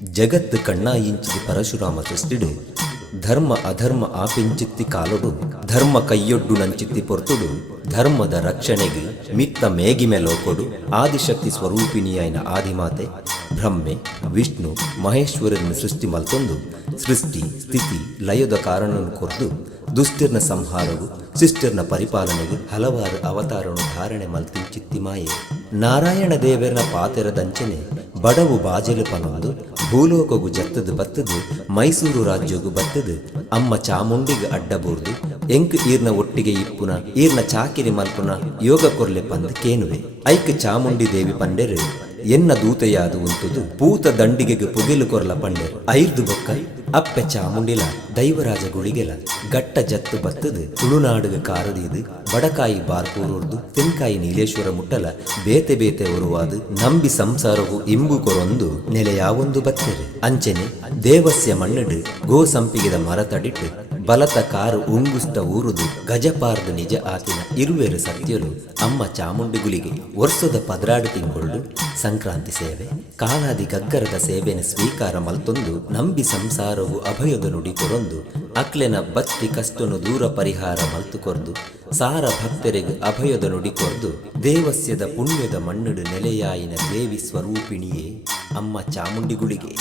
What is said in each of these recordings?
ಜಗತ್ತು ಕಣ್ಣಾಯಿಂಚಿದಿ ಪರಶುರಾಮ ಸೃಷ್ಟಿಡು ಧರ್ಮ ಅಧರ್ಮ ಆಪೆಂಚಿತ್ತಿ ಕಾಲೊಡು ಧರ್ಮ ಕೈಯೊಡ್ಡು ನಂಚಿತ್ತಿ ಪೊರ್ತುಡು ಧರ್ಮದ ರಕ್ಷಣೆಗೆ ಮಿತ್ತ ಮೇಗಿಮೆಲೋಕೊಡು ಆದಿಶಕ್ತಿ ಸ್ವರೂಪಿಣಿಯಾಯಿನ ಆದಿಮಾತೆ ಬ್ರಹ್ಮೆ ವಿಷ್ಣು ಮಹೇಶ್ವರನ ಸೃಷ್ಟಿ ಮಲ್ತೊಂದು ಸೃಷ್ಟಿ ಸ್ಥಿತಿ ಲಯದ ಕಾರಣವನ್ನು ಕೊರ್ದು ದುಷ್ಟಿರ್ನ ಸಂಹಾರವು ಶಿಷ್ಟಿರ್ನ ಪರಿಪಾಲನೆಗೆ ಹಲವಾರು ಅವತಾರವನ್ನು ಧಾರಣೆ ಮಲ್ತಿಂಚಿತ್ತಿ ಮಾಯೆ ನಾರಾಯಣ ದೇವರನ ಪಾತೆರದಂಚನೆ ಬಡವು ಬಾಜಲು ಪನೊಂದು ಭೂಲೋಕಗು ಜತ್ತದು ಬತ್ತದು ಮೈಸೂರು ರಾಜ್ಯಗೂ ಬತ್ತದು ಅಮ್ಮ ಚಾಮುಂಡಿಗೆ ಅಡ್ಡಬೂರ್ದು ಎಂಕ್ ಈರ್ನ ಒಟ್ಟಿಗೆ ಇಪ್ಪುನ ಈರ್ನ ಚಾಕಿರಿ ಮಲ್ಪುನ ಯೋಗ ಕೊರ್ಲೆ ಪಂದ್ ಕೇನುವೆ ಐಕ್ ಚಾಮುಂಡಿ ದೇವಿ ಪಂಡೆರು ಎನ್ನ ದೂತೆಯಾದು ಉಂಟುದು ಪೂತ ದಂಡಿಗೆಗೆ ಪುಗಿಲು ಕೊರ್ಲ ಪಂಡೆರು ಐರ್ದು ಬೊಕ್ಕ ಅಪ್ಪೆ ಚಾಮುಂಡಿಲ ದೈವರಾಜ ಗುಳಿಗೆಲ ಗಟ್ಟ ಜತ್ತು ಬತ್ತದು ತುಳುನಾಡುಗೆ ಕಾರದೀದು ಬಡಕಾಯಿ ಬಾರ್ಪೂರೂರ್ದು ತೆಂಕಾಯಿ ನೀಲೇಶ್ವರ ಮುಟ್ಟಲ ಬೇತೆ ಬೇತೆ ಒರುವಾದು ನಂಬಿ ಸಂಸಾರವು ಇಂಬು ಕೊರೊಂದು ನೆಲೆಯಾವೊಂದು ಬತ್ತೆರೆ ಅಂಚೆನೆ ದೇವಸ್ಯ ಮಣ್ಣಡು ಗೋ ಸಂಪಿಗೆದ ಮರ ತಡಿಟ್ಟು ಬಲತ ಕಾರು ಉಂಗುಷ್ಟ ಊರುದು ಗಜಪಾರ್ದು ನಿಜ ಆತಿನ ಇರುವೆರು ಸತ್ಯಲು ಅಮ್ಮ ಚಾಮುಂಡಿ ಗುಳಿಗೆ ವರ್ಷದ ಪದ್ರಾಡು ತಿಂಗಳು ಸಂಕ್ರಾಂತಿ ಸೇವೆ ಕಾಲಾದಿ ಗಗ್ಗರದ ಸೇವೆನ ಸ್ವೀಕಾರ ಮಲ್ತೊಂದು ನಂಬಿ ಸಂಸಾರವು ಅಭಯದ ನುಡಿ ಕೊರೊಂದು ಅಕ್ಲೆನ ಬತ್ತಿ ಕಷ್ಟನು ದೂರ ಪರಿಹಾರ ಮಲ್ತು ಕೊರ್ದು ಸಾರ ಭಕ್ತರಿಗೆ ಅಭಯದ ನುಡಿ ಕೊರ್ದು ದೇವಸ್ಯದ ಪುಣ್ಯದ ಮಣ್ಣುಡು ನೆಲೆಯಾಯಿನ ದೇವಿ ಸ್ವರೂಪಿಣಿಯೇ ಅಮ್ಮ ಚಾಮುಂಡಿ ಗುಳಿಗೆ.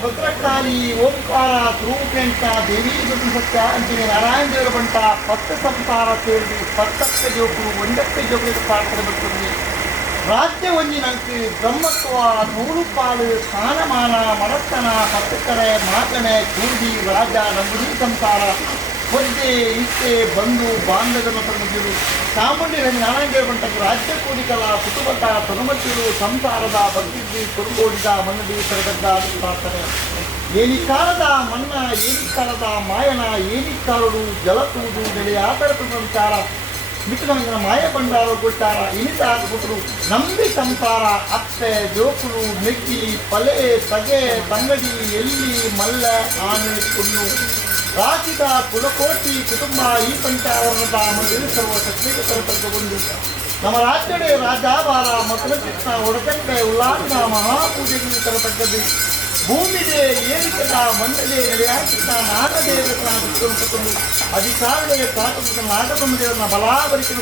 ಭದ್ರಕಾಳಿ ಓಂಕಾರ ಸ್ವರೂಪೇಂತ ದೇವಿ ಸತ್ಯ ಅಂತೀನಿ ನಾರಾಯಣ ದೇವರ ಬಂಟ ಪತ್ತು ಸಂಸಾರ ಸೇರಿ ಪತ್ತಕ್ಕೆ ಜೋಕು ಒಂದಕ್ಕೆ ಜೋಕು ಪ್ರಾರ್ಥನೆ ಬರ್ತದೆ ರಾಜ್ಯ ಒಂಜಿನಂಕು ಬ್ರಹ್ಮತ್ವ ನೂರುಪಾಲು ಸ್ಥಾನಮಾನ ಮರತ್ತನ ಪತ್ತಕರೆ ಮಾತನೆ ಕೂಡಿ ರಾಜ ನಂಬುಡಿ ಸಂಸಾರ ಹೊದ್ದೆ ಇಷ್ಟೇ ಬಂಧು ಬಾಂಧವನ ತಂದಿರು ಚಾಮುಂಡಿ ನಾರಾಯಣ ದೇವರ ಬಂಟ ರಾಜ್ಯ ಕೂಡಿಕಲ ಕುಟುಂಬದ ತನುಮತಿರು ಸಂಸಾರದ ಭಕ್ತಿದ್ದಿ ಕೊರುಗೋಡಿದ ಮನ್ನಡಿ ಸರಗದ್ದ ಪ್ರಾರ್ಥನೆ ಏನಿಕಾರದ ಮನ್ನ ಏನಿಕಾರದ ಮಾಯನ ಏನಿಕಾರರು ಜಲತುವುದು ನೆಲೆಯಾತರತು ಸಂಚಾರ ಮಿತ್ರನ ಮಾಯ ಬಂಡಾರ ಕೊಟ್ಟಾರ ಇನಿತ ಹಾಕಿಬಿಟ್ರು ನಂಬಿ ಸಂಸಾರ ಅತ್ತೆ ಜೋಕುಲು ಮೆಕ್ಕಿ ಪಲೆ ತಗೆ ತಂಗಡಿ ಎಲ್ಲಿ ಮಲ್ಲ ಆನೆ ಕುನ್ನು ರಾಜಿದ ಕುಲಕೋಟಿ ಕುಟುಂಬ ಈ ಪಂಚಾವರಣದ ಮಂದಿರಿಸುವ ಶಕ್ತಿಗೆ ತರತಕ್ಕಂದು ನಮ್ಮ ರಾಜ್ಯಡೆ ರಾಜಾಭಾರ ಮಕ್ಕಳ ಚಿತ್ತ ಒಡಕಟ್ಟೆ ಉಲ್ಲಾಸ ಮಹಾಪೂಜೆಗೆ ತರತಕ್ಕದ್ದು ಭೂಮಿಗೆ ಏರಿಕದ ಮಂಡಲೆ ನೆಲೆಯಾಕಿದ್ದ ನಾಗದೇವರನ್ನ ಬಿಟ್ಟುಕೊಂಡು ಅಧಿಕಾರಡೆ ಸ್ವಾತಂತ್ರ್ಯ ನಾಗಬ್ರಹ್ಮದೇವರನ್ನ ಬಲಾಬರಿಕೆ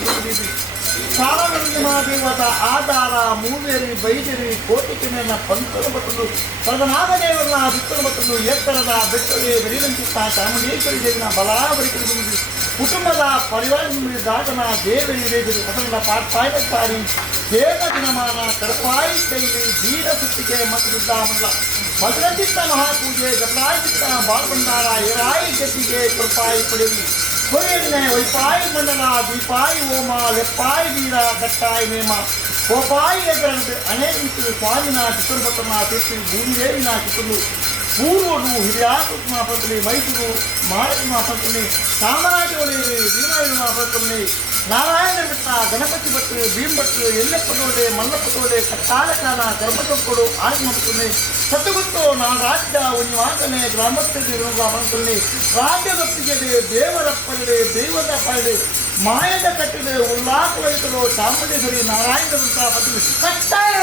ಸಾರಗಂಗೆ ಮಹಾದೇವದ ಆಧಾರ ಮೂವೇರಿ ಬೈದೇರಿ ಕೋಟಿಕೆನ ಪಂಚರು ಬಟ್ಟಲು ಪರದ ನಾಗದೇವರನ್ನ ಬಿಟ್ಟರು ಬಟ್ಟಲು ಎತ್ತರದ ಬೆಟ್ಟಲೆ ಬೆಳಿಲಂಚಿತ್ತ ಚಾಮುಂಡೇಶ್ವರಿ ದೇವಿನ ಬಲಾಬರಿಕೆ ಕುಟುಂಬದ ಪರಿವಾರ ದಾಟನ ದೇವರಿ ರೇಜರು ಅದರಿಂದ ಪಾಠಾಯಕಾರಿ ದೇವ ದಿನಮಾನ ಕಡಪಾಯಿ ಕೈಲಿ ಬೀರ ಸುತ್ತಿಗೆ ಮತ್ತು ದುಡ್ಡಾಮಲ್ಲ ಭದ್ರಚಿತ್ತ ಮಹಾಪೂಜೆ ಜಪರಾಯಿಚಿತ್ತ ಬಾಳ್ಭಂಡಾರ ಏರಾಯಿ ಗತಿಗೆ ಕೃಪಾಯಿ ಪಡೆವಿ ಕೊನೆಯನ್ನೇ ವೈಪಾಯಿ ಮಂಡಲ ದೀಪಾಯಿ ಹೋಮ ಲೆಪ್ಪಾಯಿ ವೀರ ದಟ್ಟಾಯಿ ನೇಮ ಕೋಪಾಯಿ ಎದುರಂತೆ ಅನೇಕ ಸ್ವಾಮಿನ ಚಿತ್ರಪತ್ರನ ತೀರ್ಸಿ ಭೂಮಿದೇವಿನ ಚಿತ್ರರು ಪೂರ್ವನು ಹಿರಿಯಾಕೃಷ್ಣ ಮಾಪತ್ತನೆ ಮೈಸೂರು ಮಾರಕ ಮಾಪತ್ತನೆ ಚಾಮರಾಜ ಒಡೆಯರು ಭೀಮರಾಜ ಮಾಪತ್ತನೆ ನಾರಾಯಣ ಬೆಟ್ಟ ಗಣಪತಿ ಭಟ್ರು ಭೀಮ್ ಭಟ್ರು ಎಲ್ಲಪ್ಪನೋಡೆ ಮಲ್ಲಪ್ಪನೋಡೆ ಕಟ್ಟಾಲಕಾನ ಕರ್ಮಕಂಕೊಡು ಆತ್ಮಪತ್ತನೆ ಸತ್ತುಗೊತ್ತು ನಾನು ರಾಜ್ಯ ಒಂದು ವಾಸನೆ ಗ್ರಾಮಸ್ಥರಿಗೆ ಬಂತನೆ ರಾಜ್ಯದೊಪ್ಪಿಗೆ ದೇವರ ಪರಡೆ ದೈವದ ಪರಡೆ ಮಾಯದ ಕಟ್ಟಿದೆ ಉಲ್ಲಾಸ ವಹಿಸಲು ಚಾಮುಂಡೇಶ್ವರಿ ನಾರಾಯಣ ಬೆಟ್ಟ ಪತ್ನಿ ಕಟ್ಟಾಯ